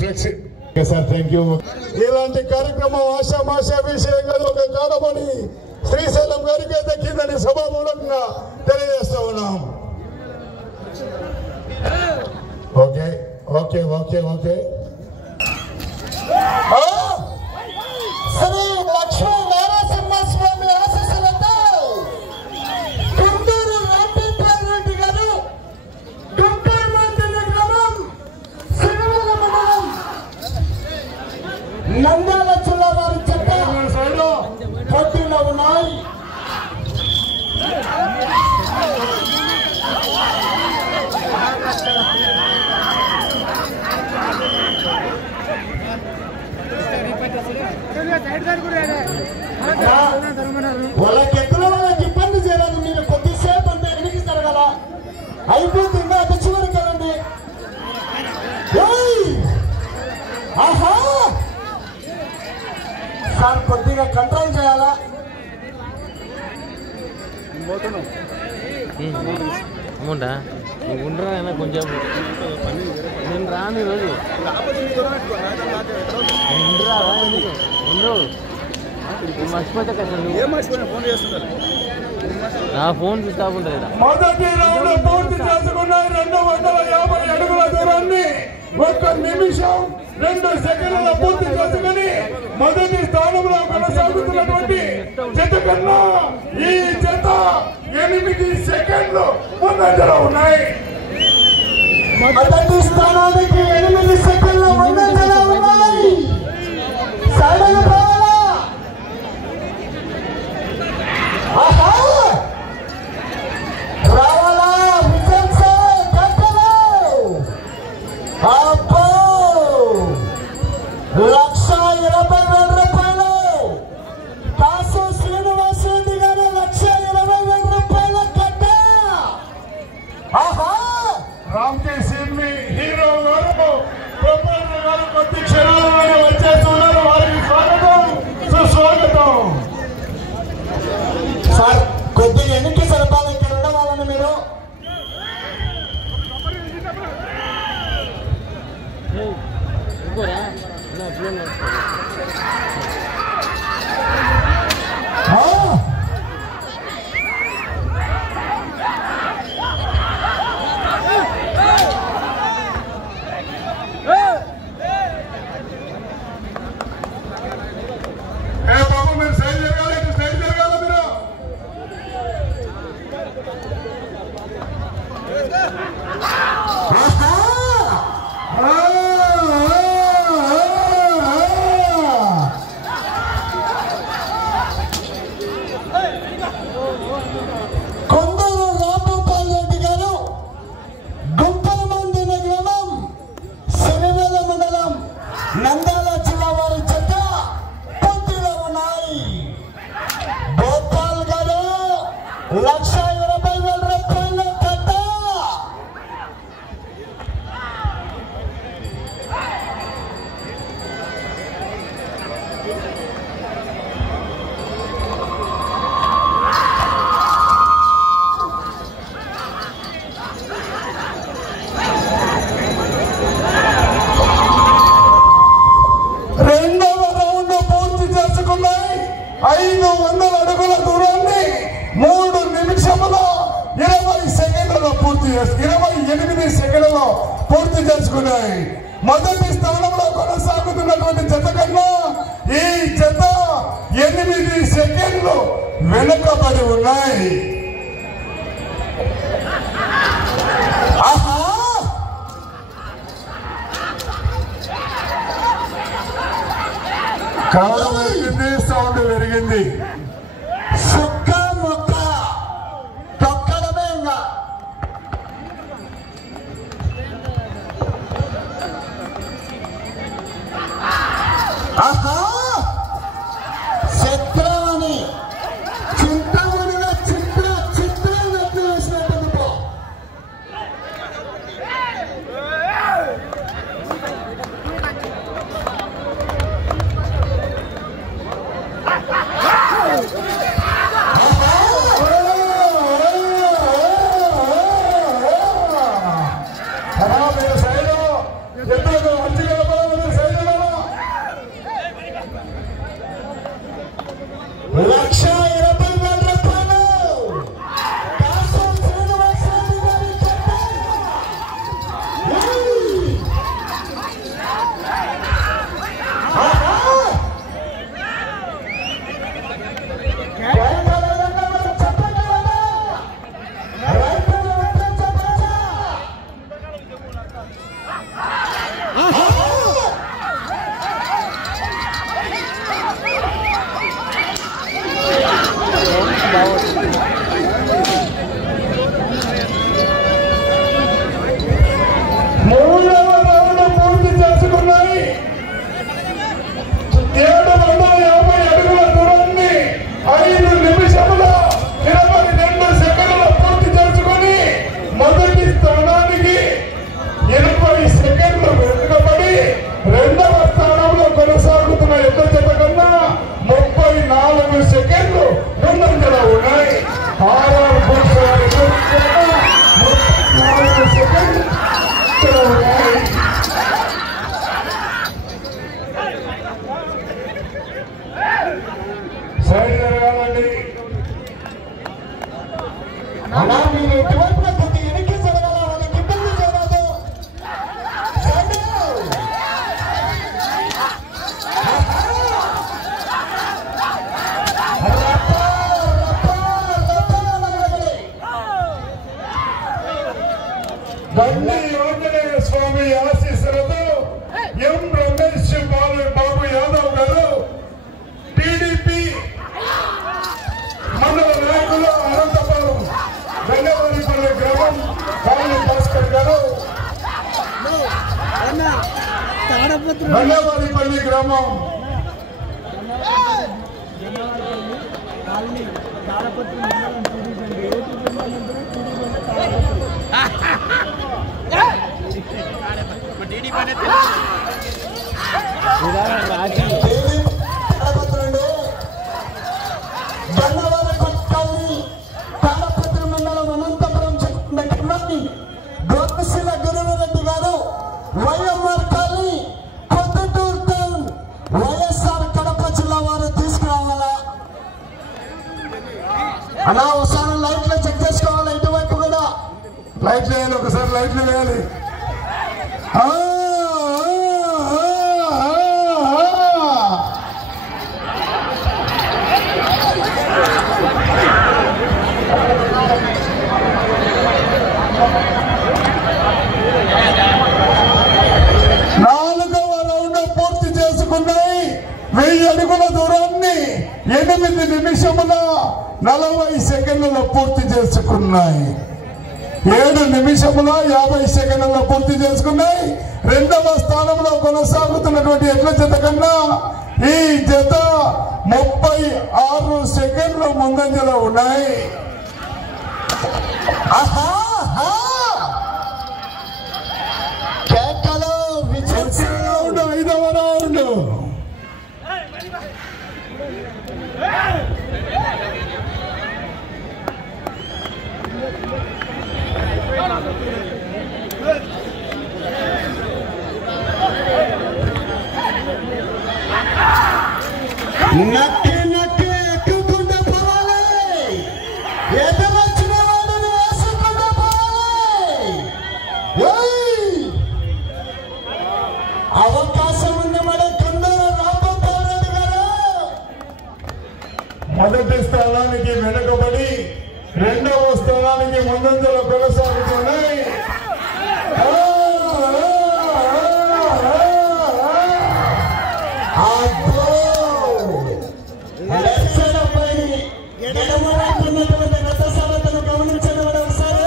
Flexi sir. Thank you. ఇలాంటి కార్యక్రమం ఆశామాషా విషయంగా ఒక కాలమని శ్రీశైలం గారికి దక్కిందని సభామూలంగా తెలియజేస్తా ఉన్నాం. Okay okay okay okay. Shri Lakshmi Narasimhaswamy ఆశీస్సులతో గుంటూరు రామగోపాల్ గారు గుంటూరు మండల గ్రామం సిరివెల్ల మండలం నంద్యాల జిల్లా వారి చెత్త పోటీలో ఉన్నాయి. వాళ్ళకి ఎత్తులో వాళ్ళకి ఇబ్బంది చేయలేదు. మీరు కొద్దిసేపు అంటే ఎన్నికి జరగల అయిపోతుందా అది చివరికి వెళ్ళండి. ఆహా సార్ కొద్దిగా కంట్రోల్ చేయాలా. అమౌంటా ఉండరా అయినా కొంచెం నేను రాను ఈరోజు ఉండరా ఉండు మర్చిపోతే కదా నా ఫోన్ స్విచ్ ఉంటుంది. మొదటి రౌండ్ పూర్తి చేసుకున్నాయి. 250 అడుగుల దూరాన్ని 1 నిమిషం 2 సెకండ్ల పూర్తి చేసుకుని మొదటి స్థానంలో కొనసాగుతున్నటువంటి జత కన్నా ఈ జత 8 సెకండ్లు ముందంజలో ఉన్నాయి. మొదటి స్థానానికి 8 సెకండ్ల ముందంజలో ఉన్నాయి. సడన్ పోవాలా. ఆహా రావాలా విజయ్ కట్టలు. అబ్బో 1,20,000 రూపాయలు. కాసు శ్రీనివాస్ రెడ్డి గారు 1,20,000 రూపాయల కట్ట. ఆహా రామ్కే సిన్మి హీరో గారు ప్రొఫెసర్ గారు కొద్ది క్షణాలలో వచ్చేస్తున్నారు. వారికి స్వాగతం సుస్వాగతం. సార్ కొద్దిగా ఎన్నికి సరిపాలి ఇక్కడ ఉండవాలని మీరు. బాబు మీరు సైడ్ జరగాలి, ఇటు సైడ్ జరగాలి మీరు. కొందరు రామగోపాల్ రెడ్డి గారు గుంపల మందిన గ్రామం సిరివెల్ల మండలం నంద్యాల జిల్లా వారి చెత్త పోటీలో ఉన్నాయి. గోపాల్ గారు 1,20,000 రూపాయల కట్ట. రెండవ రౌండ్ పూర్తి చేసుకున్నాయి. 500 అడుగుల దూరాన్ని 3 నిమిషముల 20 సెకండ్లలో 28 సెకండ్లలో పూర్తి చేసుకున్నాయి. మొదటి స్థానంలో కొనసాగుతున్నటువంటి జత కన్నా ఈ జత 8 సెకండ్లు వెనుకబడి ఉన్నాయి. ఆహా కాలం పెరిగింది, సౌండ్ పెరిగింది. సుక్క ముక్క తొక్కడమే ఇంకా. ఆహా చిత్రమణి చింతమణిగా చిత్రం వేసినట్టు పో. మూడవ రౌండ్ పూర్తి చేసుకున్నాయి. 750 అడుగుల దూరాన్ని 5 నిమిషముల 22 సెకండ్ల పూర్తి చేసుకుని మొదటి స్థానానికి 80 సెకండ్లు వెనుకబడి రెండవ స్థానంలో కొనసాగుతున్న ఎద్ద జత కన్నా 34 సెకండ్లు ముందంజలో ఉన్నాయి. 34 సెకండ్లు ఉన్నాయి. సైడ్ జరగాలండి. అలా మీరు ఎటువైపున కొద్ది వెనక్కి జరగాల, వాళ్ళకి ఇబ్బంది జరగదు. దండి ఆంజనేయ స్వామి ఆశీస్సులతో ఎం రమేష్ బాబు యాదవ్ గారు టీడీపీ మండల నాయకులు అనంతపురం వెల్లవారిపల్లి గ్రామం కాళీ భాస్కర్ గారు వెల్లవారిపల్లి గ్రామం తాడపత్రి మండలం అనంతపురం గ్రామాన్ని గోపిశీల గురువరెడ్డి గారు YMR colony Kothur town YSR Kadapa జిల్లా వారు తీసుకురావాలా. అలా ఒకసారి లైట్లు చెక్ చేసుకోవాలి. ఇటువైపు కూడా లైట్లు వేయాలి. ఒకసారి లైట్లు వేయాలి. నాలుగవ రౌండ్ పూర్తి చేసుకున్నాయి. 1000 అడుగుల దూరాన్ని 8 నిమిషముల 40 సెకండ్లలో పూర్తి చేసుకున్నాయి. 7 నిమిషముల 50 సెకండ్లలో పూర్తి చేసుకున్నాయి. రెండవ స్థానంలో కొనసాగుతున్నటువంటి ఎడ్ల జత కన్నా ఈ జత 36 సెకండ్లు ముందంజలో ఉన్నాయి. 5వ రౌండ్ నక్కి నక్కి ఎక్కుకుంటూ పోవాలి. ఎదురొచ్చిన వాడిని వేసుకుంటూ పోవాలి. అవకాశం ఉంది మరి కొందరు రామోపారెడ్డి గారు. మొదటి స్థానానికి వెనుకబడి రెండవ స్థానానికి ముందంజలో కొనసాగుతున్నాయి. ఎడమవైపున్నటువంటి రథసారథను గమనించండి. ఒకసారి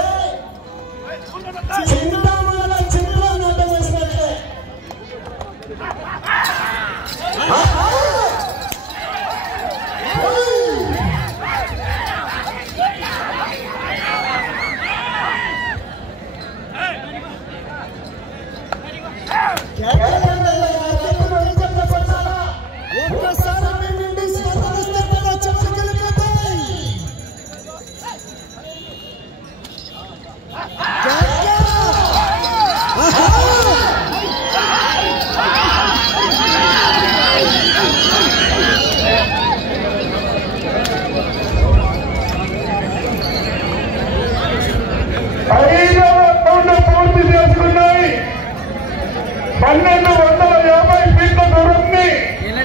చింతామణుల చింతలో నాటం వేసినట్లే. పూర్తి చేసుకున్నాయి. 1250 ఫీట్ల దూరాన్ని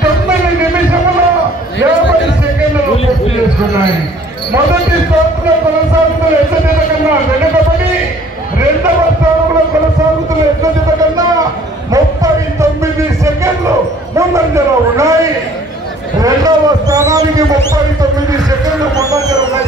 9 నిమిషముల 50 సెకండ్లలో పూర్తి చేసుకున్నాయి. మొదటి స్థానంలో కొనసాగుతున్న ఎడ్ల జత కన్నా వెనుకబడి రెండవ స్థానంలో కొనసాగుతున్న ఎడ్ల జత కన్నా 39 సెకండ్లు ముందంజలో ఉన్నాయి. రెండవ స్థానానికి 39 సెకండ్లు ముందంజలో ఉన్నాయి.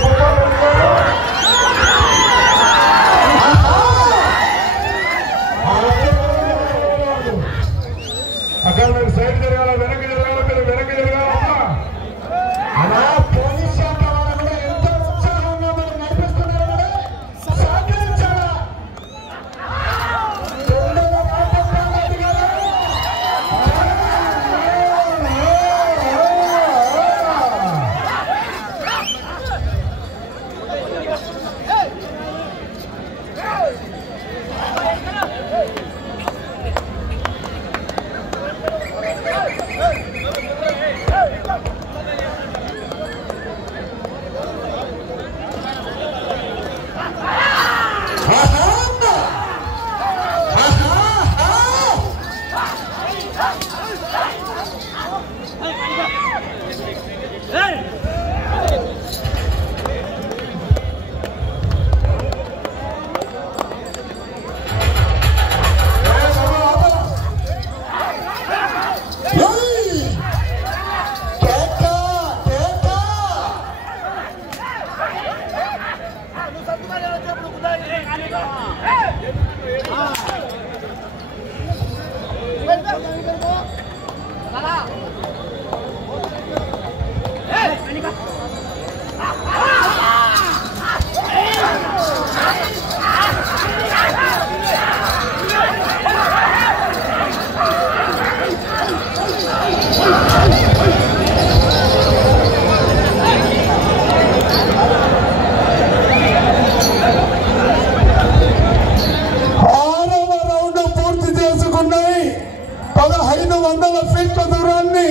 దూరాన్ని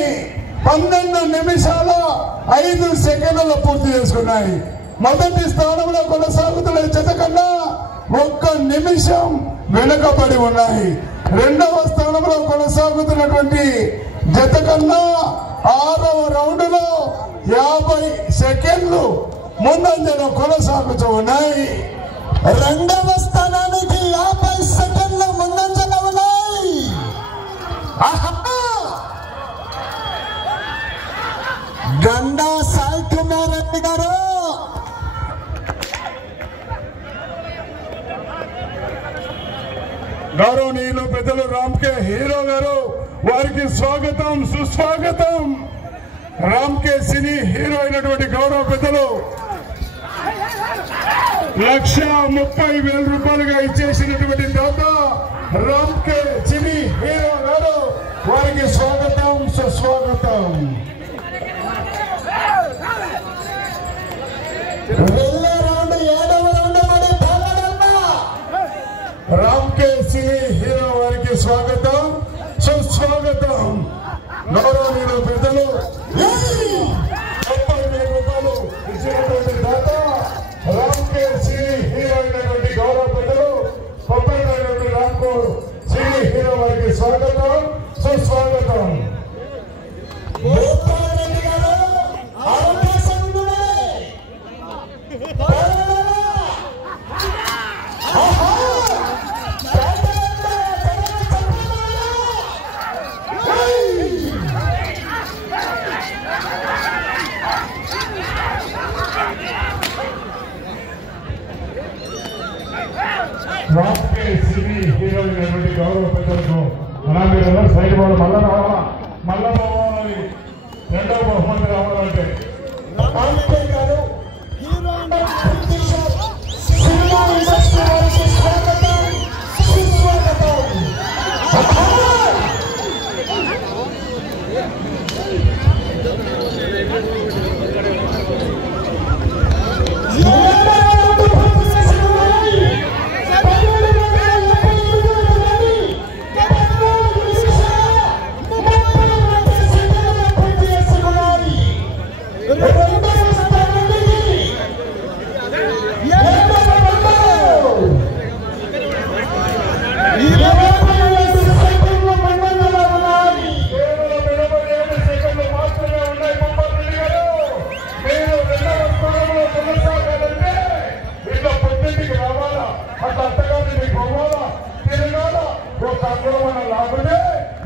12 నిమిషాల 5 సెకండ్లలో పూర్తి చేసుకున్నాయి. మొదటి స్థానంలో కొనసాగుతున్న జత కన్నా 1 నిమిషం వెనుకబడి ఉన్నాయి. రెండవ స్థానంలో కొనసాగుతున్నటువంటి జత కన్నా 6వ రౌండ్ లో 50 సెకండ్లు ముందంజలో కొనసాగుతూ ఉన్నాయి. రెండవ స్థానానికి 50 సెకండ్ల ముందంజలో ఉన్నాయి. గండా సాయి కుమార్ రెడ్డి గారు గౌరవనీయులు పెద్దలు రామ్కే హీరో గారు వారికి స్వాగతం సుస్వాగతం. రామ్కే సినీ హీరో అయినటువంటి గౌరవ పెద్దలు 1,30,000 రూపాయలుగా ఇచ్చేసినటువంటి దాత రామ్కే సినీ హీరో గారు వారికి స్వాగతం సుస్వాగతం. రామ్కే సినీ హీరో వారికి స్వాగతం సుస్వాగతం. గౌరవనీయులు పెద్దలు 30,000 రూపాయలు ఇచ్చినటువంటి దాత రామ్కే సినీ హీరో అయినటువంటి గౌరవ పెద్దలు 30,000 రామ్కో సినీ హీరో వారికి స్వాగతం సుస్వాగతం. రామ్కే సినీ హీరో అయినటువంటి గౌరవ పెద్దలకు మీరు సైడ్ వాళ్ళు మళ్ళా రావాలా, మళ్ళా పోవాలి. రెండవ బహుమతి రావాలంటే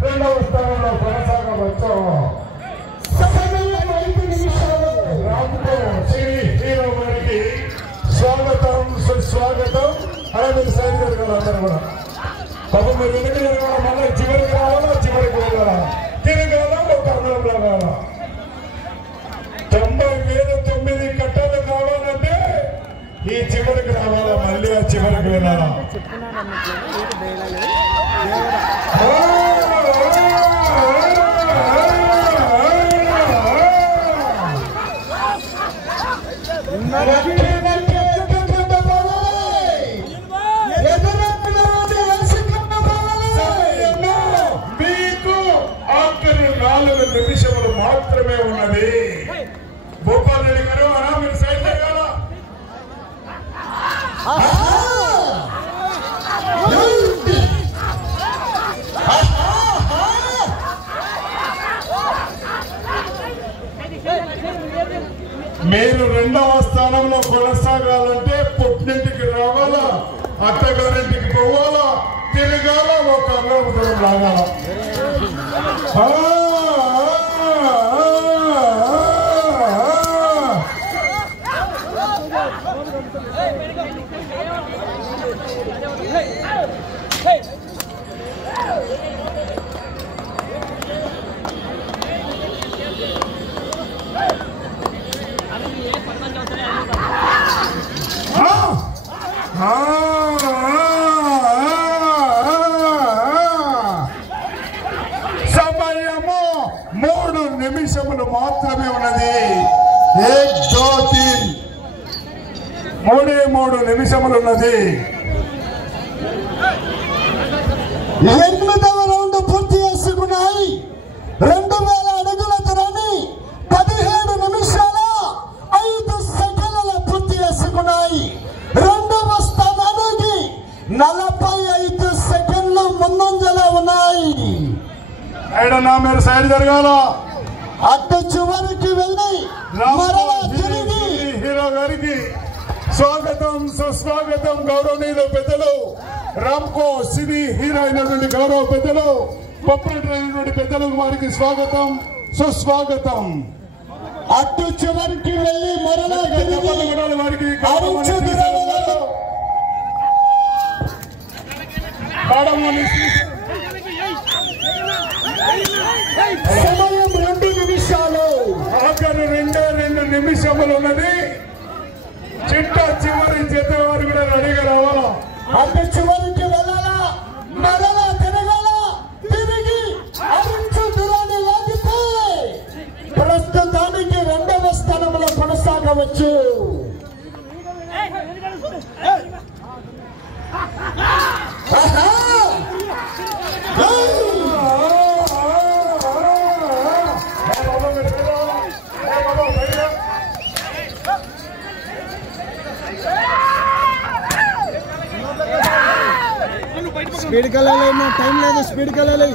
రెండవ స్థానంలో కొనసాగవచ్చు. రామ్కో సినీ హీరో గారికి స్వాగతం సుస్వాగతం. అలా మీరు సైడ్ జరగాలి అందరూ కూడా. పాపం మీరు వెనక జరగాల, మళ్ళీ చివరికి రావాలా, చివరికి వెళ్ళాలా, తిరగాల, ఒక అంగంలో కావాలా. 90,009 కట్టలు కావాలంటే ఈ చివరికి రావాలా, మళ్ళీ ఆ చివరికి వెళ్ళాలా. మీకు ఆఖరి 4 నిమిషములు మాత్రమే ఉన్నది. భూపాల్ రెడ్డి గారు అలా మీరు సైడ్ చేయాలా. మీరు రెండవ స్థానంలో కొనసాగాలంటే పుట్టింటికి రావాలా, అత్తగారింటికి పోవాలా, తిరగాల, ఒక అంగం లాగాల. సమయము 3 నిమిషములు మాత్రమే ఉన్నది. 1, 2, 3 నిమిషములు ఉన్నది. 8వ రౌండ్ పూర్తి చేసుకున్నాయి. 2వ తిరగాల అటు చివరికి వెళ్ళి మరలా తిరిగి హీరో గారికి స్వాగతం సుస్వాగతం. గౌరవనీయులు పెద్దలు రామ్కో సినీ హీరో అయినటువంటి గౌరవ పెద్దలు పప్పరెడ్డి అయినటువంటి పెద్దలకు వారికి స్వాగతం సుస్వాగతం. అటు చివరికి వెళ్ళి మరలా తిరిగి వారికి సమయం 2 నిమిషాలు. ఆఖరు 2 నిమిషములు ఉన్నది. చిట్ట చివరి జత వారు కూడా రెడీగా రావాలా. అటు చివరికి వెళ్ళాలా మరలా తిరగాల తిరిగి అరుచు దూరాన్ని లాగిపోయి ప్రస్తుతానికి 2వ స్థానంలో కొనసాగవచ్చు. స్పీడ్ కలాలి, టైం లేదు, స్పీడ్ కలాలి.